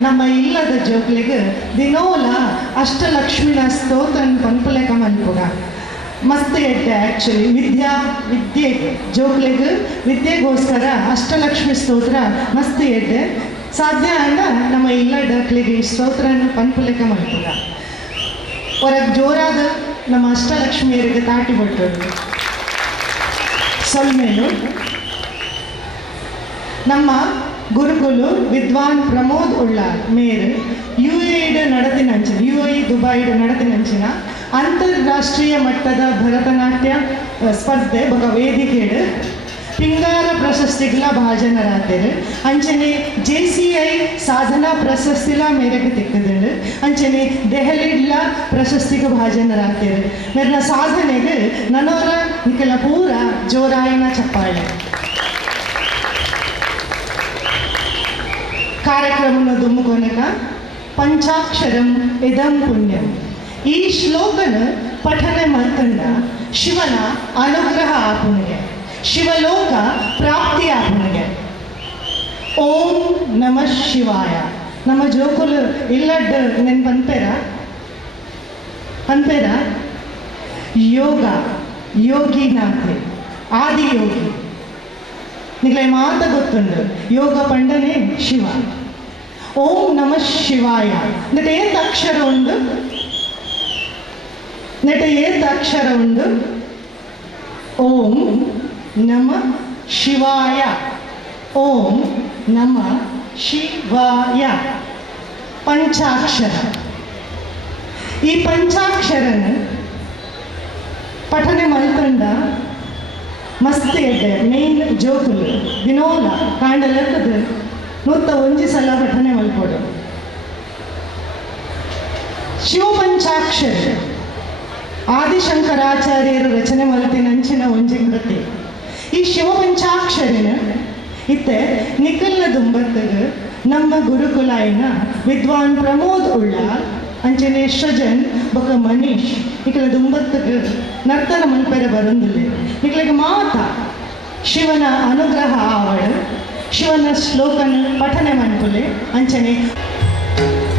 ನಮ್ಮ ಇಲ್ಲದ ಜೋಕ್ಲಿಗೆ ದಿನೋಲ ಅಷ್ಟಲಕ್ಷ್ಮಿನ ಸ್ತೋತ್ರ ಪಂಪಲೆಕ ಮನ್ಪುಗ ಮಸ್ತ್ ಎಡ್ಡೆ ಆ್ಯಕ್ಚುಲಿ ವಿದ್ಯೆಗೆ ಜೋಕ್ಲಿಗೆ ವಿದ್ಯೆಗೋಸ್ಕರ ಅಷ್ಟಲಕ್ಷ್ಮಿ ಸ್ತೋತ್ರ ಮಸ್ತ್ ಎಡ್ಡೆ ಸಾಧ್ಯ ಅಂಡ ನಮ್ಮ ಇಲ್ಲಡಕ್ಲಿಗೆ ಈ ಸ್ತೋತ್ರನ ಪಂಪಲೆಕ ಮನ್ಪುಗ ಹೊರಗೆ ಜೋರಾದ ನಮ್ಮ ಅಷ್ಟಲಕ್ಷ್ಮಿಯರಿಗೆ ತಾಟಿ ಬಿಟ್ಟರು ಸೊಲ್ಮೇಲು ನಮ್ಮ ಗುರುಕುಲು ವಿದ್ವಾನ್ ಪ್ರಮೋದ್ ಉಳ್ಳಾರ್ ಮೇರ್ ಯುಎಇ ದುಬೈಡ್ ನಡತಿನಂಚಿನ ಅಂತಾರಾಷ್ಟ್ರೀಯ ಮಟ್ಟದ ಭರತನಾಟ್ಯ ಸ್ಪರ್ಧೆ ಬೊಕ ವೇದಿಕೆಡ್ ಪಿಂಗಾರ ಪ್ರಶಸ್ತಿಗಳ ಭಾಜನರಾತೆರು ಅಂಚನೆ JCI ಸಾಧನಾ ಪ್ರಶಸ್ತಿಲ ಮೇರೆಗೆ ತಿಕ್ಕದಿರು ಅಂಚನೆ ದೆಹಲಿಡ್ಲ ಪ್ರಶಸ್ತಿಗೆ ಭಾಜನರಾತೆರು ಮೇರಿನ ಸಾಧನೆಗೆ ನನೋರ ನಿಖಲ ಪೂರ ಜೋರಾಯಿನ ಚಪ್ಪಾಳೆ ಕಾರ್ಯಕ್ರಮನ ದುಮ್ಮುಕೊನಕ ಪಂಚಾಕ್ಷರಂ ಇದಂ ಪುಣ್ಯಂ ಈ ಶ್ಲೋಕನ ಪಠನೆ ಮಲ್ತಂಡ ಶಿವನ ಅನುಗ್ರಹ ಆಪುನಿಗೆ ಶಿವಲೋಕ ಪ್ರಾಪ್ತಿ ಆಪುನಿಗೆ ಓಂ ನಮಃ ಶಿವಾಯ ನಮ್ಮ ಜೋಕುಲು ಇಲ್ಲಡ್ ನೆನ್ ಪನ್ಪೇರ ಯೋಗ ಯೋಗಿನಾಥೆ ಆದಿಯೋಗಿ ನಿಗಲೈ ಮಾತ ಗೊತ್ತುಂಡು ಯೋಗ ಪಂಡನೆ ಶಿವ ಓಂ ನಮಃ ಶಿವಾಯ ನೆಟ ಏತ ಅಕ್ಷರ ಉಂಡು ಓಂ ನಮಃ ಶಿವಾಯ ಓಂ ನಮಃ ಶಿವಾಯ ಪಂಚಾಕ್ಷರ ಈ ಪಂಚಾಕ್ಷರನ ಪಠನೆ ಮಲ್ತಂಡ ಮಸ್ತ್ ಎಡ್ಡೆ ಮೇನ್ ಜೋಕುಲು ದಿನೋಲ ಕಾಂಡ ಲೆಕ್ಕದ ನೂತ ಒಂಜಿ ಸಲ ಪಠನೆ ಮಲ್ಪೋಡು ಶಿವಪಂಚಾಕ್ಷರ ಆದಿಶಂಕರಾಚಾರ್ಯರು ರಚನೆ ಮಲ್ತಿನಂಚಿನ ಒಂಜಿ ಕೃತಿ ಈ ಶಿವಪಂಚಾಕ್ಷರಿನ ಇತ್ತೆ ನಿಖಲ್ನ ದುಂಬತ್ತಗ ನಮ್ಮ ಗುರುಕುಲಾಯಿನ ವಿದ್ವಾನ್ ಪ್ರಮೋದ್ ಉಳ್ಳಾರ್ ಅಂಚನೆ ಸೃಜನ್ ಬೊಕ ಮನೀಶ್ ನಿಖಲ ದುಂಬತ್ತಗ ನರ್ತನ ಮಲ್ಪೆರ ಬರೊಂದುಲ್ಲೆ ನಿಖಲಿಗೆ ಮಾತ ಶಿವನ ಅನುಗ್ರಹ ಆವಡ ಶಿವನ ಶ್ಲೋಕನ ಪಠನೆ ಮನ್ಪುಲೆ ಅಂಚನೆ Thank you.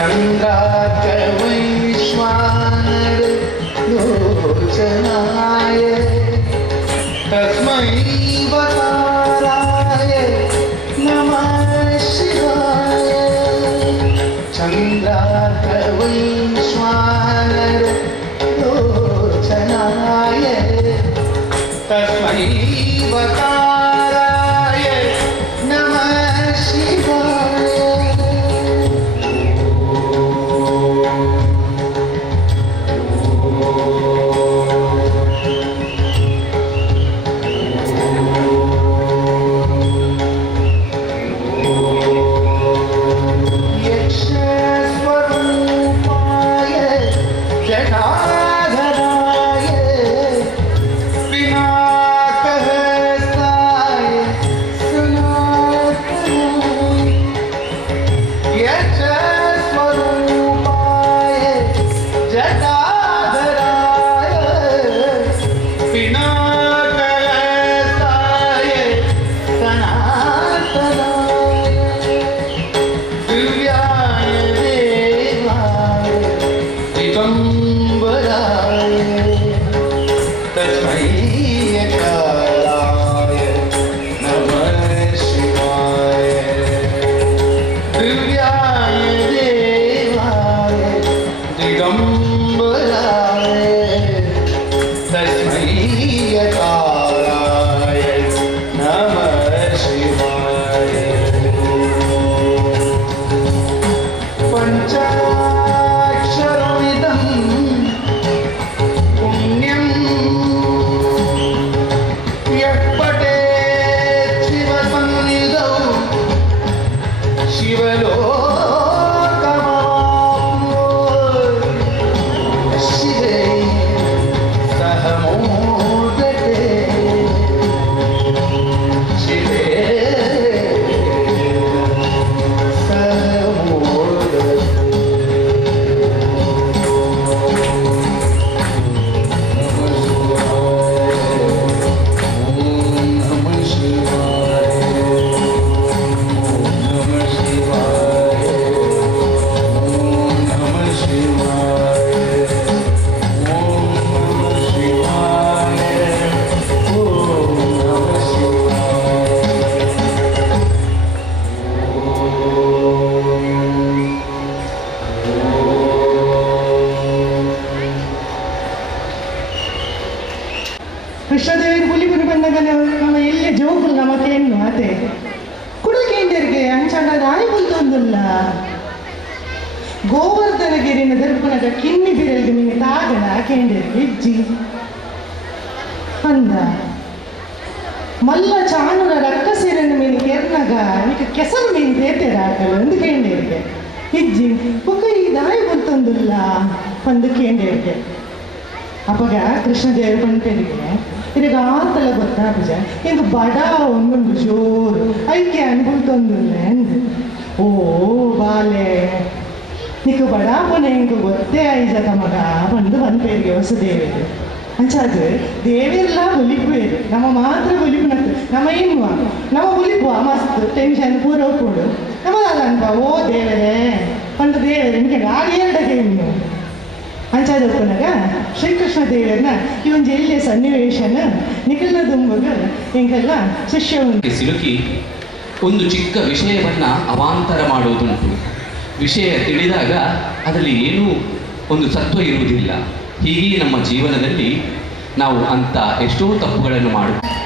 चंद्रार्क वैश्वानर लोचनाय तस्मै वकाराय नमः शिवाय चंद्रार्क वैश्वानर लोचनाय तस्मै वकाराय नमः शिवाय ಕೃಷ್ಣದೇವರು ಹುಲಿಗುರು ಬಂದಾಗ ನಮ್ಮ ಎಲ್ಲೇ ಜೋಗುಲ್ ನಮಗೇನು ಅದೇ ಕುಡುಗೇಂದ್ರಿಗೆ ಅಂಚಾಡದ ಆಯ್ಕೊಂತೊಂದಿಲ್ಲ ಗೋವರ್ಧನಗಿರಿನ ದರ್ಪಣದ ಕಿನ್ನಿ ಬಿರಲ್ಗೆ ನಿಮಗೆ ತಾಗಡ ಕೇಂದ್ರಿಗೆ ಇಜ್ಜಿ ಅಂದ ಮಲ್ಲ ಚಾಣೂರ ರಕ್ಕಸೀರನ ಮೇಲೆ ಕೆರ್ನಾಗ ನಿಮಗೆ ಕೆಸರು ಮೀನು ತೇತೇರಾಗಲ್ಲ ಒಂದು ಕೇಂದ್ರಿಗೆ ಇಜ್ಜಿ ಪುಕ್ಕ ಈ ದಾಯಿ ಗೊತ್ತೊಂದಿಲ್ಲ ಒಂದು ಕೇಂದ್ರಿಗೆ ಅವಾಗ ಕೃಷ್ಣದೇವರು ಪಂಪೇರಿಗೆ ಇದೀಗ ಆತಲ ಗೊತ್ತಾಗ ಹಿಂಗೆ ಬಡ ಒಂದೊಂದು ಜೋರು ಐಕ್ಯ ಅನ್ಕೊಳ್ತೊಂದಿಲ್ಲ ಅಂದು ಓ ಬಾಲೆ ನೀಕು ಬಡ ಪುನ ಹಿಂಗೆ ಗೊತ್ತೇ ಐಜದ ಮಗ ಬಂದು ಪಂಪೇರಿಗೆ ಹೊಸ ದೇವರು ಅಂಚಾದು ದೇವೆಲ್ಲ ಒಲಿಪೇರು ನಮ್ಮ ಮಾತ್ರ ಒಲಿಪುನತ್ತು ನಮ್ಮ ಏನು ನಮ್ಮ ಒಲಿಪುವ ಮಸ್ತ್ ಟೆನ್ಷನ್ ಪೂರ ಕೊಡು ನಮ್ಮದಲ್ಲ ಅನ್ಪ ಓ ದೇವರೇ ಒಂದು ದೇವರು ನಿಮಗೆ ಆಗ ಎರಡಗೆ ಇನ್ನು ಅಂಚಾದಪ್ಪನಾಗ ಶ್ರೀಕೃಷ್ಣ ದೇವರನ್ನ ಈ ಒಂದು ಎಲ್ಲಿಯ ಸನ್ನಿವೇಶನ ನಿಖಿಲ ದುಂಬಗ ಹಿಂಗೆಲ್ಲ ಶಿಷ್ಯ ಸಿಲುಕಿ ಒಂದು ಚಿಕ್ಕ ವಿಷಯವನ್ನ ಅವಾಂತರ ಮಾಡುವುದುಂಟು. ವಿಷಯ ತಿಳಿದಾಗ ಅದರಲ್ಲಿ ಏನೂ ಒಂದು ಸತ್ವ ಇರುವುದಿಲ್ಲ. ಹೀಗೆ ನಮ್ಮ ಜೀವನದಲ್ಲಿ ನಾವು ಅಂತ ಎಷ್ಟೋ ತಪ್ಪುಗಳನ್ನು ಮಾಡುತ್ತೇವೆ.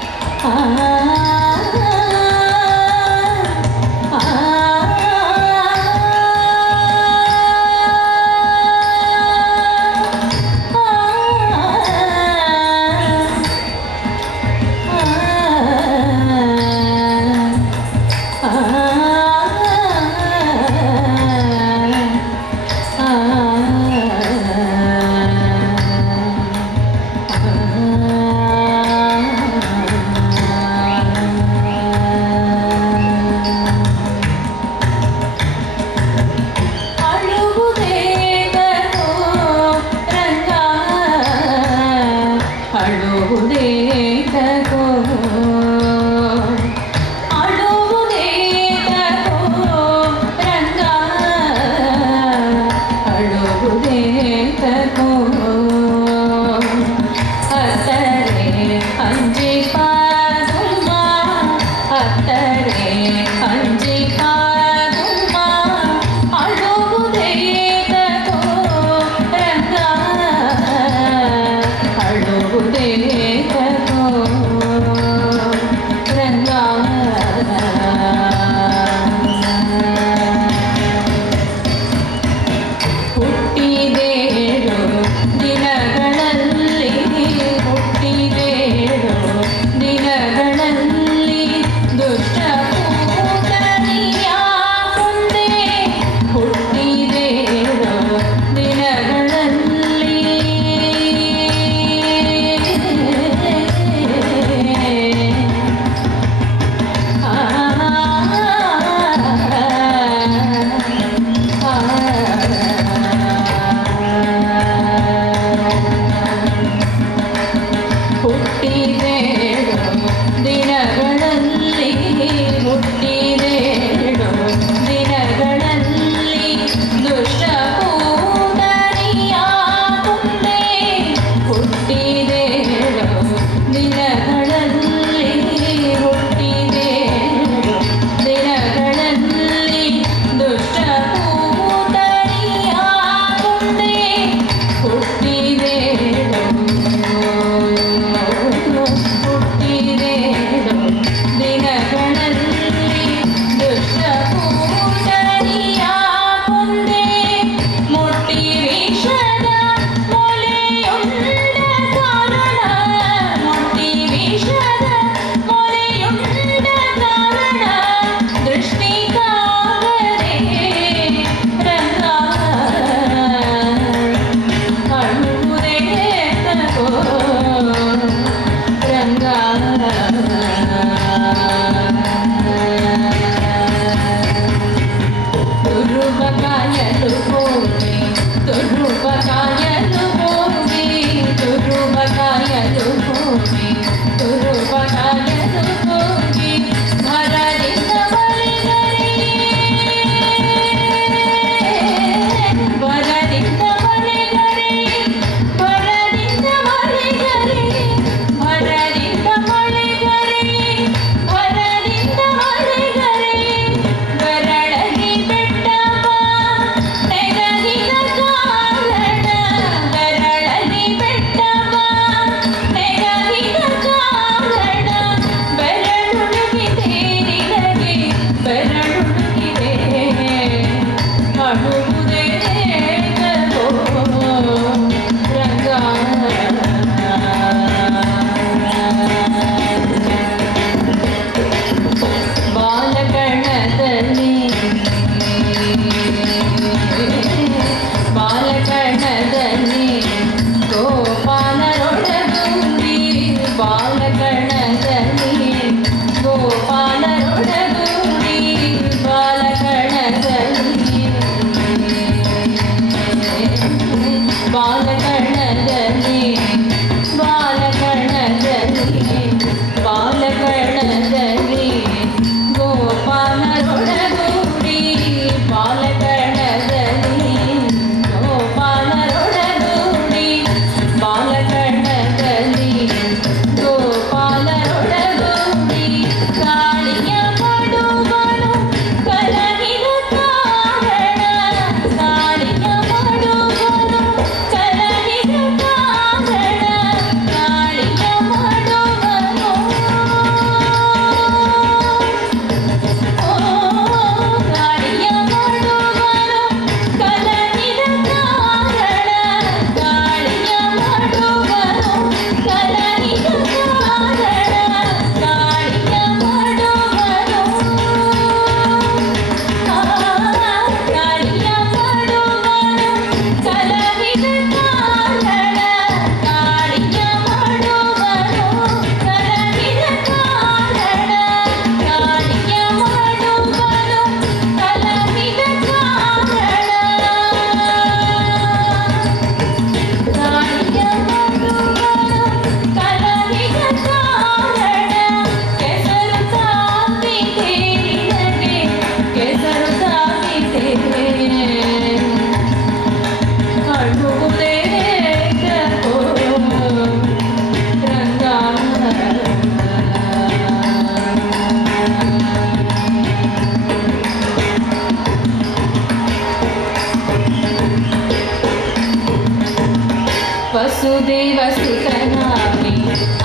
ವಸುದೇವ ಸುತನಾಗಿ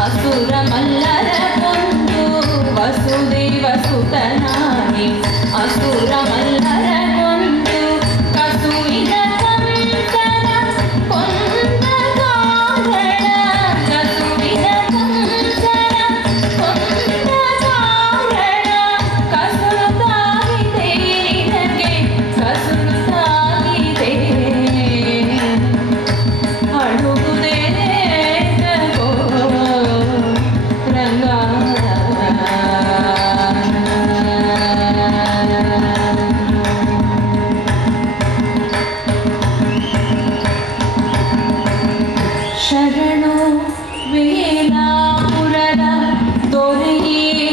ಅಸುರ ಮಲ್ಲರ ಕೊಂದು ವಸುದೇವ ಸುತನಾಗಿ ಅಸುರ ಮಲ್ಲರ ಕೊಂದು ಕಸುವಿನ ಕಂಸನ ಕೊಂದ ಕಾರಣ ಕಸುವಿನ ಕಂಸನ ಕೊಂದ ಕಾರಣ ಕಸುರುತ್ತಾಗಿದೆ ನಿನಗೆ ಕಸುರುತ್ತಾಗಿದೆ ಅಳುವುದೇ ತಗೋ ರಂಗ ಶರಣು ವೇಲಾಪುರದ ದೊರೆಯೇ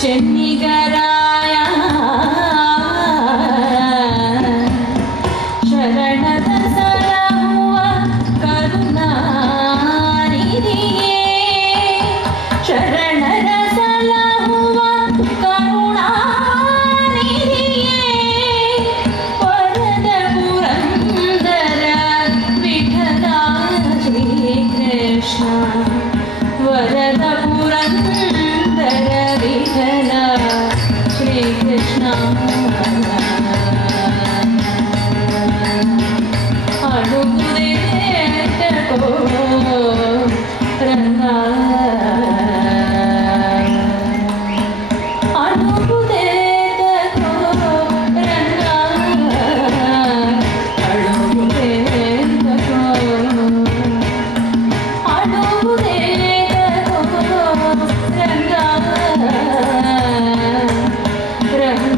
ಚೆನ್ನಿಗರಾಯ ಶರಣದ ಸಲಹುವ ಕರುಣಾನಿಧಿಯೇ ಶರಣರ ಸಲಹುವ ಕರುಣಾನಿಧಿಯೇ ವರದ ಪುರಂದರ ವಿಠಲ ಶ್ರೀಕೃಷ್ಣ ವರದ ಪುರಂದರ ವಿಠಲ ಶ್ರೀಕೃಷ್ಣ ಅಳುವುದೇ ತಗೋ ರಂಗ ಅಳುವುದೇ ತಗೋ ರಂಗ ಅಳುವುದೇ ತಗೋ ಅಳುವುದೇ ತಗೋ ರಂಗ ರಂಗ